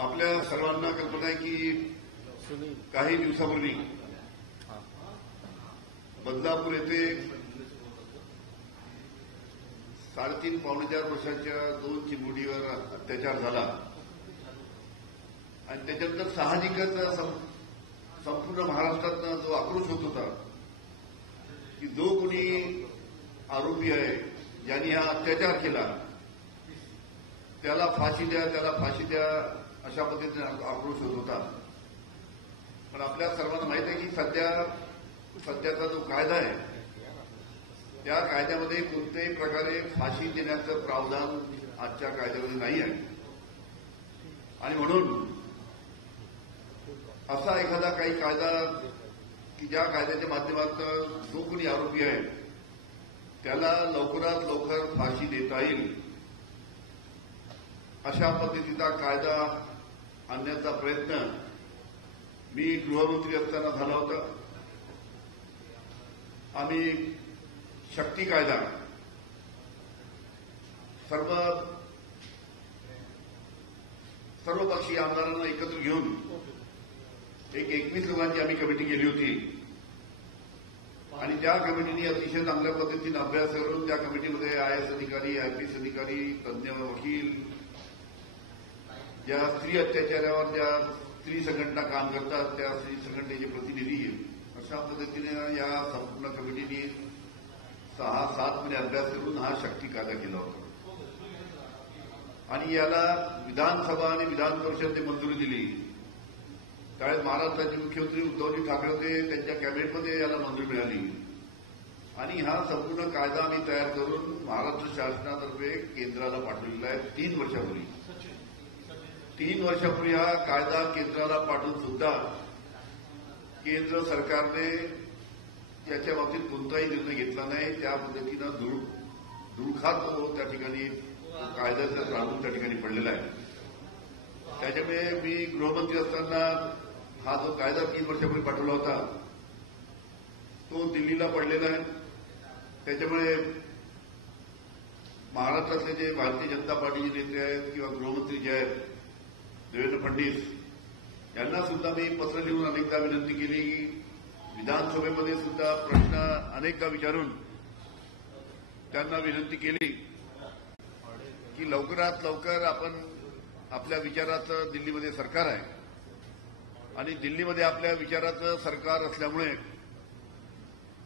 आपल्या सर्वांना कल्पना आहे की काही दिवसापूर्वी बदलापूर येथे 3.5-4 वर्षाच्या 2 चिमुरडीवर अत्याचार झाला आणि त्याच्यानंतर साहजिकच संपूर्ण महाराष्ट्रातनं जो आक्रोश होत होता की जो कोणी आरोपी आहे ज्यांनी हा अत्याचार केला त्याला फाशी द्या, त्याला फाशी द्या, अशा पद्धतीने आक्रोश होत होता. पण आपल्या सर्वांना माहित आहे की सध्याचा जो कायदा आहे त्या कायद्यामध्ये कोणत्याही प्रकारे फाशी देण्याचं प्रावधान आजच्या कायद्यामध्ये नाही आहे. आणि म्हणून असा एखादा काही कायदा की ज्या कायद्याच्या माध्यमातून जो कोणी आरोपी आहे त्याला लवकरात लवकर फाशी देता येईल अशा पद्धतीचा कायदा आणण्याचा प्रयत्न मी गृहमंत्री असताना झाला होता. आम्ही शक्ती कायदा सर्व पक्षीय आमदारांना एकत्र घेऊन 21 लोकांची आम्ही कमिटी केली होती आणि त्या कमिटीने अतिशय चांगल्या पद्धतीने अभ्यास करून त्या कमिटीमध्ये IAS अधिकारी, IPS अधिकारी, तज्ज्ञ वकील, ज्या स्त्री अत्याचारावर ज्या स्त्री संघटना काम करतात त्या स्त्री संघटनेचे प्रतिनिधी, अशा पद्धतीने या संपूर्ण कमिटीने 6-7 महिने अभ्यास करून हा शक्ती कायदा केला होता आणि याला विधानसभा आणि विधान परिषदेने मंजुरी दिली. त्यावेळेस महाराष्ट्राचे मुख्यमंत्री उद्धवजी ठाकरे होते, त्यांच्या कॅबिनेटमध्ये याला मंजुरी मिळाली आणि हा संपूर्ण कायदा आम्ही तयार करून महाराष्ट्र शासनातर्फे केंद्राला पाठवलेला आहे. 3 वर्षापूर्वी हा कायदा केंद्राला पाठवून सुद्धा केंद्र सरकारने याच्या बाबतीत कोणताही निर्णय घेतला नाही. त्या पद्धतीनं धुळखात त्या ठिकाणी कायद्याचा राहून त्या ठिकाणी पडलेला आहे. त्याच्यामुळे मी गृहमंत्री असताना हा जो कायदा 3 वर्षापूर्वी पाठवला होता तो दिल्लीला पडलेला आहे. त्याच्यामुळे महाराष्ट्रातले जे भारतीय जनता पार्टीचे नेते आहेत किंवा गृहमंत्री जे आहेत देवेंद्र फडणवीस यांना सुद्धा मी पत्र लिहून अनेकदा विनंती केली. विधानसभेमध्ये सुद्धा प्रश्न अनेकदा विचारून त्यांना विनंती केली की लवकरात लवकर आपण आपल्या विचाराचं दिल्लीमध्ये सरकार आहे आणि दिल्लीमध्ये आपल्या विचाराचं सरकार असल्यामुळे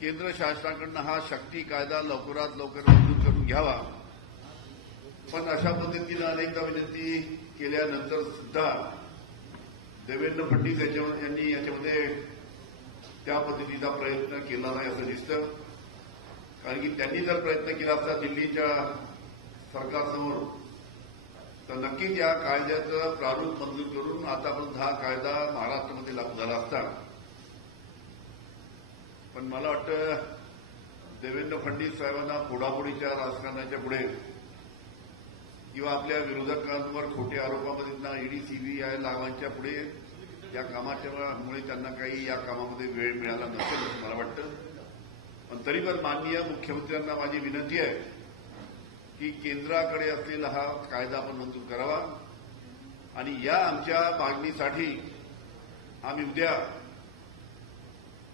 केंद्र शासनाकडून हा शक्ती कायदा लवकरात लवकर मंजूर करून घ्यावा. पण अशा पद्धतीनं अनेकदा विनंती केल्यानंतर सुद्धा देवेंद्र फडणवीस यांनी याच्यामध्ये त्या पद्धतीचा प्रयत्न केला नाही असं दिसतं. कारण की त्यांनी जर प्रयत्न केला असता दिल्लीच्या सरकारसमोर तर नक्कीच या कायद्याचं प्रारूप मंजूर करून आतापर्यंत हा कायदा महाराष्ट्रामध्ये लागू झाला असता. पण मला वाटतं देवेंद्र फडणवीस साहेबांना फोडाफोडीच्या राजकारणाच्या पुढे किंवा आपल्या विरोधकांवर खोटे आरोपामध्ये ED, CBI लावांच्या पुढे या कामाच्यामुळे त्यांना काही या कामामध्ये वेळ मिळाला नसेल असं मला वाटतं. पण तरी पण माननीय मुख्यमंत्र्यांना माझी विनंती आहे की केंद्राकडे असलेला हा कायदा आपण मंजूर करावा आणि या आमच्या मागणीसाठी आम्ही उद्या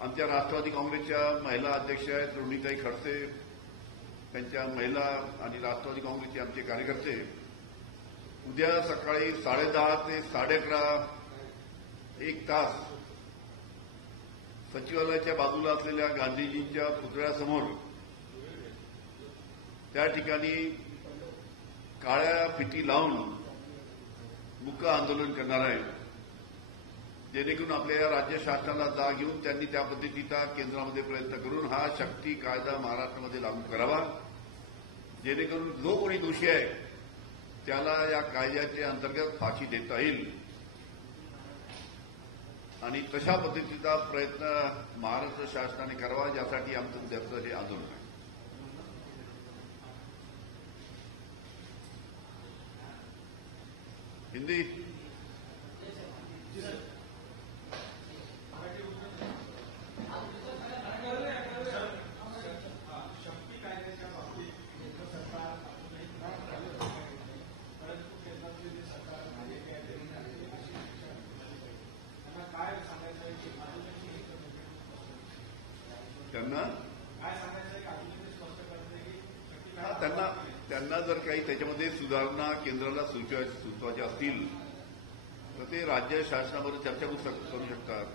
आमच्या राष्ट्रवादी काँग्रेसच्या महिला अध्यक्ष आहेत रोहिणीताई खडसे, त्यांच्या महिला आणि राष्ट्रवादी काँग्रेसचे आमचे कार्यकर्ते उद्या सकाळी 10:30 ते 11:30 1 तास सचिवालयाच्या बाजूला असलेल्या गांधीजींच्या पुतळ्यासमोर त्या ठिकाणी काळ्या फिती लावून मुक आंदोलन करणार आहे. जेणेकरून आपल्या राज्य शासनाला जाग घेऊन त्यांनी त्या पद्धतीचा केंद्रामध्ये प्रयत्न करून हा शक्ती कायदा महाराष्ट्रामध्ये लागू करावा. जेणेकरून जो कोणी दोषी आहे त्याला या कायद्याच्या अंतर्गत फाशी देता येईल आणि तशा पद्धतीचा प्रयत्न महाराष्ट्र शासनाने करावा, ज्यासाठी आमचं उद्याचं हे आंदोलन आहे. हिंदी त्यांना काय सांगायचं आहे का अजून ते स्पष्ट करते की शक्ती हा, त्यांना जर काही त्याच्यामध्ये सुधारणा केंद्राला सुचवायच्या असतील तर ते राज्य शासनाबरोबर चर्चा करू शकतात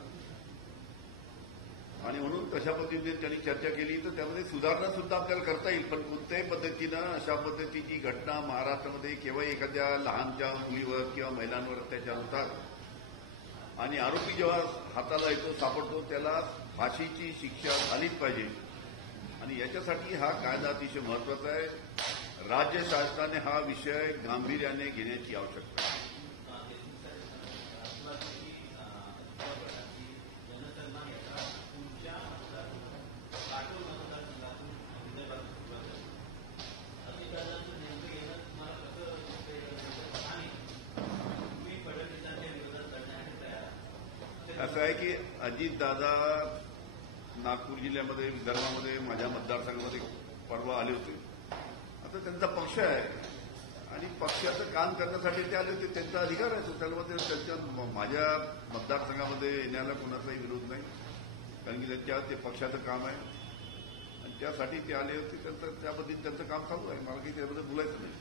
आणि म्हणून तशा पद्धतीने त्यांनी चर्चा केली तर त्यामध्ये सुधारणा सुद्धा आपल्याला करता येईल. पण कोणत्याही पद्धतीनं अशा पद्धतीची घटना महाराष्ट्रामध्ये केव्हाही एखाद्या लहानच्या मुलीवर किंवा महिलांवर अत्याचार होतात आणि आरोपी जेव्हा हाताला येतो सापडतो त्याला फाशीची शिक्षा झालीच पाहिजे आणि याच्यासाठी हा कायदा अतिशय महत्वाचा आहे. राज्य शासनाने हा विषय गांभीर्याने घेण्याची आवश्यकता आहे. असं आहे की अजितदादा नागपूर जिल्ह्यामध्ये विदर्भामध्ये माझ्या मतदारसंघामध्ये परवा आले होते. आता त्यांचा पक्ष आहे आणि पक्षाचं काम करण्यासाठी ते आले होते, त्यांचा अधिकार आहे. त्यामध्ये त्यांच्या माझ्या मतदारसंघामध्ये येण्याला कोणाचाही विरोध नाही कारण की त्यांच्या ते पक्षाचं काम आहे आणि त्यासाठी ते आले होते. त्यांचं त्या पद्धतीने त्यांचं काम चालू आहे. मला काही त्याबद्दल बोलायचं नाही.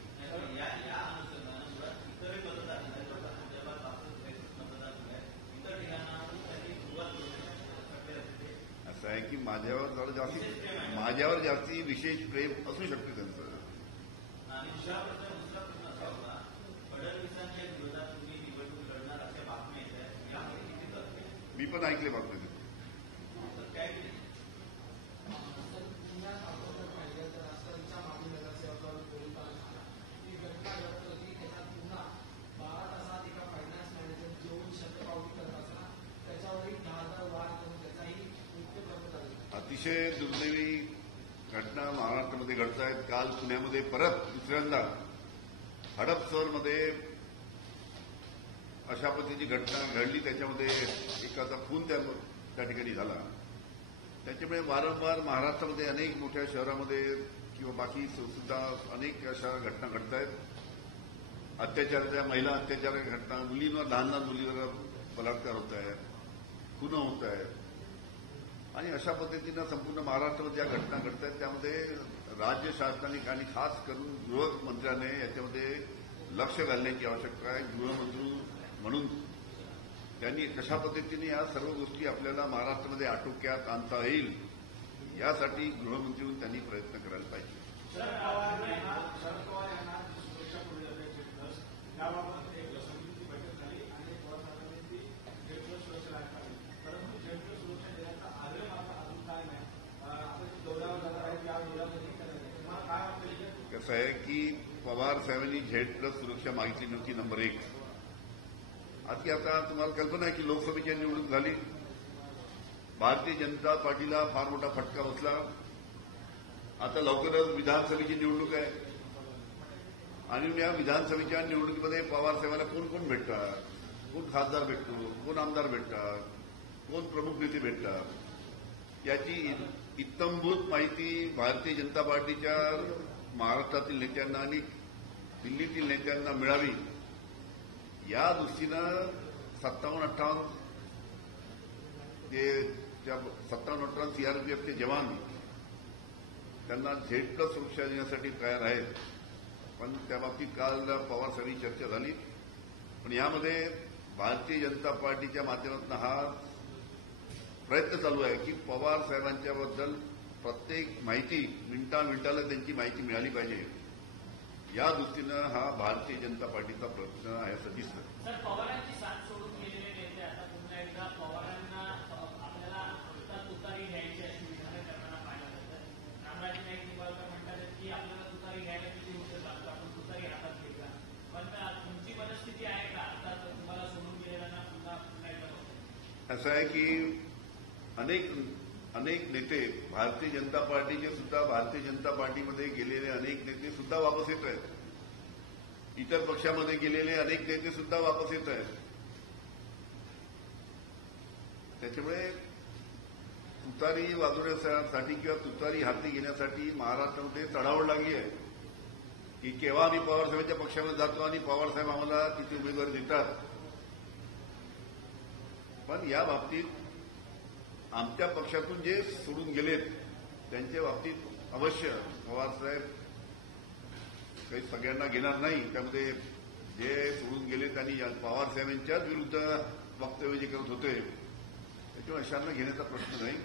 असं आहे की माझ्यावर जास्ती विशेष प्रेम असू शकते त्यांचं. मी पण ऐकले बातमी. अतिशय दुर्दैवी घटना महाराष्ट्रामध्ये घडत आहेत. काल पुण्यामध्ये परत दुसऱ्यांदा हडपसरमध्ये अशा पद्धतीची घटना घडली. त्याच्यामध्ये एकाचा खून त्या ठिकाणी झाला. त्याच्यामुळे वारंवार महाराष्ट्रामध्ये अनेक मोठ्या शहरामध्ये किंवा बाकी सुद्धा अनेक अशा घटना घडत आहेत. अत्याचाराच्या महिला अत्याचाराच्या घटना, मुलींवर लहान लहान मुलींवर बलात्कार होत आहेत, खून होत आहेत आणि अशा पद्धतीनं संपूर्ण महाराष्ट्रामध्ये ज्या घटना घडत आहेत त्यामध्ये राज्य शासनाने आणि खास करून गृहमंत्र्याने याच्यामध्ये लक्ष घालण्याची आवश्यकता आहे. गृहमंत्री म्हणून त्यांनी कशा पद्धतीने या सर्व गोष्टी आपल्याला महाराष्ट्रामध्ये आटोक्यात आणता येईल यासाठी गृहमंत्री म्हणून त्यांनी प्रयत्न करायला पाहिजे. शरद पवार यांना सुरक्षा याबाबत एक समितीची बैठक झाली आणि पवार साहेबांनी ती जेटवर सुरक्षा राखली. परंतु जेटवर सुरक्षा देण्याचा आग्रह मात्र अजून काय नाही. आता दौऱ्यावर जाणार आहे त्या दौऱ्यामध्ये तुम्हाला काय वाटतं? कसं आहे की पवार साहेबांनी झेड प्लस सुरक्षा मागितली नव्हती. नंबर 1. आता तुम्हाला कल्पना आहे की लोकसभेची निवडणूक झाली. भारतीय जनता पार्टीला फार मोठा फटका बसला. आता लवकरच विधानसभेची निवडणूक आहे आणि या विधानसभेच्या निवडणुकीमध्ये पवार साहेबांना कोण कोण भेटतात, कोण खासदार भेटतो, कोण आमदार भेटतात, कोण प्रमुख नेते भेटतात याची इत्तंभूत माहिती भारतीय जनता पार्टीच्या महाराष्ट्रातील नेत्यांना आणि दिल्लीतील नेत्यांना मिळावी या दृष्टीनं 57-58 जे 57-58 सीआरपीएफचे जवान त्यांना झेड प्लस सुरक्षा देण्यासाठी तयार आहेत. पण त्याबाबतीत काल पवार साहेबांची चर्चा झाली. पण यामध्ये भारतीय जनता पार्टीच्या माध्यमातून हा प्रयत्न चालू आहे की पवार साहेबांच्याबद्दल प्रत्येक माहिती मिनिटाला त्यांची माहिती मिळाली पाहिजे. या दृष्टीनं हा भारतीय जनता पार्टीचा प्रयत्न आहे असं दिसतं. सर, पवारांची साथ सोडून गेलेले नेते आता पुन्हा एकदा पवारांना आपल्याला तुतारी घ्यायची अशी विधानं करताना पाहिलं जातं. रामराजे नाईक निंबाळकर म्हणतात की आपल्याला तुतारी घ्यायला किती उशीर लागतो, आपण तुतारी हातात घेतला. पण तुमची मनस्थिती आहे का आता तुम्हाला सोडून गेलेल्यांना पुन्हा एकदा? असं आहे की अनेक नेते भारतीय जनता पार्टीचे सुद्धा भारतीय जनता पार्टीमध्ये गेलेले अनेक नेते सुद्धा वापस येत आहेत. इतर पक्षामध्ये गेलेले अनेक नेते सुद्धा वापस येत आहेत. त्याच्यामुळे तुतारी वाजवण्यासाठी किंवा तुतारी हाती घेण्यासाठी महाराष्ट्रामध्ये चढावड लागली आहे की केव्हा आम्ही पवारसाहेबांच्या पक्षामध्ये जातो आणि पवारसाहेब आम्हाला तिथे उमेदवारी देतात. पण या बाबतीत आमच्या पक्षातून जे सोडून गेलेत त्यांच्या बाबतीत अवश्य पवारसाहेब काही सगळ्यांना घेणार नाही. त्यामध्ये जे सोडून गेले त्यांनी पवारसाहेबांच्याच विरुद्ध वक्तव्य जे करत होते त्याच्यामुळे अशांना घेण्याचा प्रश्न नाही.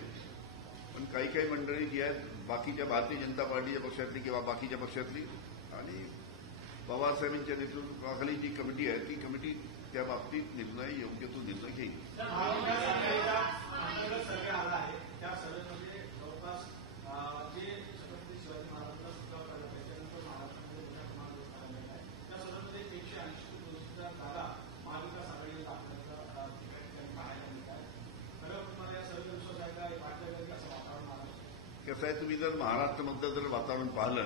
पण काही काही मंडळी जी आहेत बाकीच्या भारतीय जनता पार्टीच्या पक्षातली किंवा बाकीच्या पक्षातली आणि पवारसाहेबांच्या नेतृत्वाखाली जी कमिटी आहे ती कमिटी त्या बाबतीत योग्य तो निर्णय घेईल. सर्वे आला आहे त्या सर्वेमध्ये जवळपास जे छत्रपती शिवाजी महाराजांना सुद्धा करायला पाहिजे त्याच्यानंतर महाराष्ट्रामध्ये मोठ्या प्रमाणात करायला आहे त्या सर्वेमध्ये 180 जागा महाविकास आघाडीला दाखवण्याचा ठिकाणी पाहायला मिळत आहे. खरं तुम्हाला या सर्वे विश्वास आहे का वाटलं की असं वातावरण महाराष्ट्र कसं आहे, तुम्ही जर महाराष्ट्रामधलं जर वातावरण पाहिलं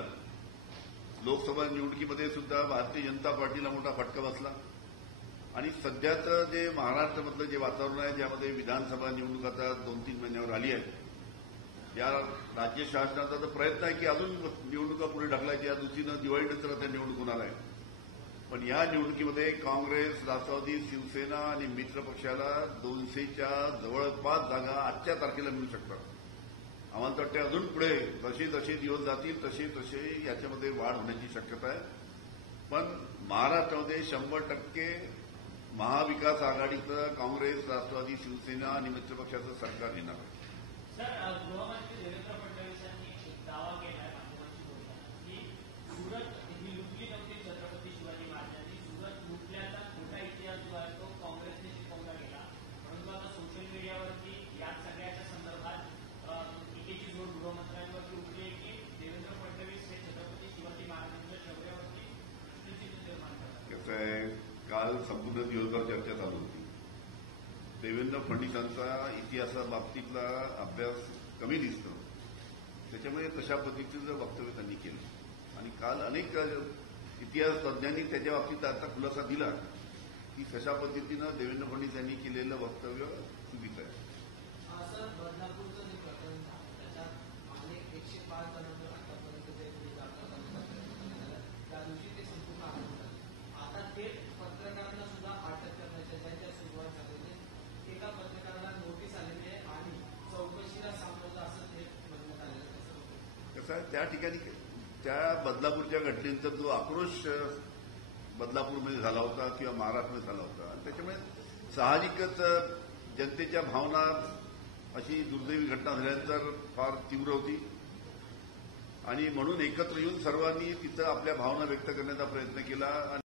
लोकसभा निवडणुकीमध्ये सुद्धा भारतीय जनता पार्टीला मोठा फटका बसला आणि सध्याचं जे महाराष्ट्रामधलं जे वातावरण आहे ज्यामध्ये विधानसभा निवडणूक आता 2-3 महिन्यावर आली आहे, या राज्य शासनाचा तर प्रयत्न आहे की अजून निवडणुका पुढे ढकलायची. या दृष्टीनं दिवाळीनंतर आता निवडणूक होणार आहे. पण या निवडणुकीमध्ये काँग्रेस, राष्ट्रवादी, शिवसेना आणि मित्र पक्षाला 200च्या जवळपास जागा आजच्या तारखेला मिळू शकतात. आम्हाला वाटते अजून पुढे जसे जसे दिवस जातील तसे तसे याच्यामध्ये वाढ होण्याची शक्यता आहे. पण महाराष्ट्रामध्ये 100% महाविकास आघाडीचं काँग्रेस, राष्ट्रवादी, शिवसेना आणि मित्रपक्षाचं सरकार येणार आहे. सर, गृहमंत्री देवेंद्र फडणवीसांनी एक दावा केला आहे माध्यमांशी बोलताना की सुरत ही लुटली नव्हती छत्रपती शिवाजी महाराजांनी. सुरत लुटल्याचा खोटा इतिहास जो आहे तो काँग्रेसने शिकवला गेला. परंतु आता सोशल मीडियावरती या सगळ्याच्या संदर्भात टीकेची जोड गृहमंत्र्यांवरती उठली आहे की देवेंद्र फडणवीस हे छत्रपती शिवाजी महाराजांच्या शौर्यावरती प्रश्नचिन्ह निर्माण करतात. कसं आहे, काल संपूर्ण दिवसभर चर्चा चालू होती. देवेंद्र फडणवीसांचा इतिहासाबाबतीतला अभ्यास कमी दिसतो. त्याच्यामुळे तशा पद्धतीचं वक्तव्य त्यांनी केलं आणि काल अनेक इतिहास तज्ज्ञांनी त्याच्या बाबतीत आता खुलासा दिला की कशा पद्धतीनं देवेंद्र फडणवीस यांनी केलेलं वक्तव्य चुकीचं आहे. सर, बदलापूरचं जे प्रकरण आहे त्याच्यात अनेक 105 जणांवर आतापर्यंत जे त्या दिवशी ते संपूर्ण आरोप झाले. आता ते पत्रकारांना सुद्धा अटक करण्याच्या ज्यांच्या सुरुवात झालेली एका पत्रकाराला नोटीस आलेली आहे आणि चौकशीला सामोरं असं ते म्हणण्यात आलेलं आहे. कसं आहे, त्या ठिकाणी त्या बदलापूरच्या घटनेचा जो आक्रोश बदलापूरमध्ये झाला होता किंवा महाराष्ट्रामध्ये झाला होता आणि त्याच्यामुळे साहजिकच जनतेच्या भावना अशी दुर्दैवी घटना झाल्यानंतर फार तीव्र होती आणि म्हणून एकत्र येऊन सर्वांनी तिथं आपल्या भावना व्यक्त करण्याचा प्रयत्न केला.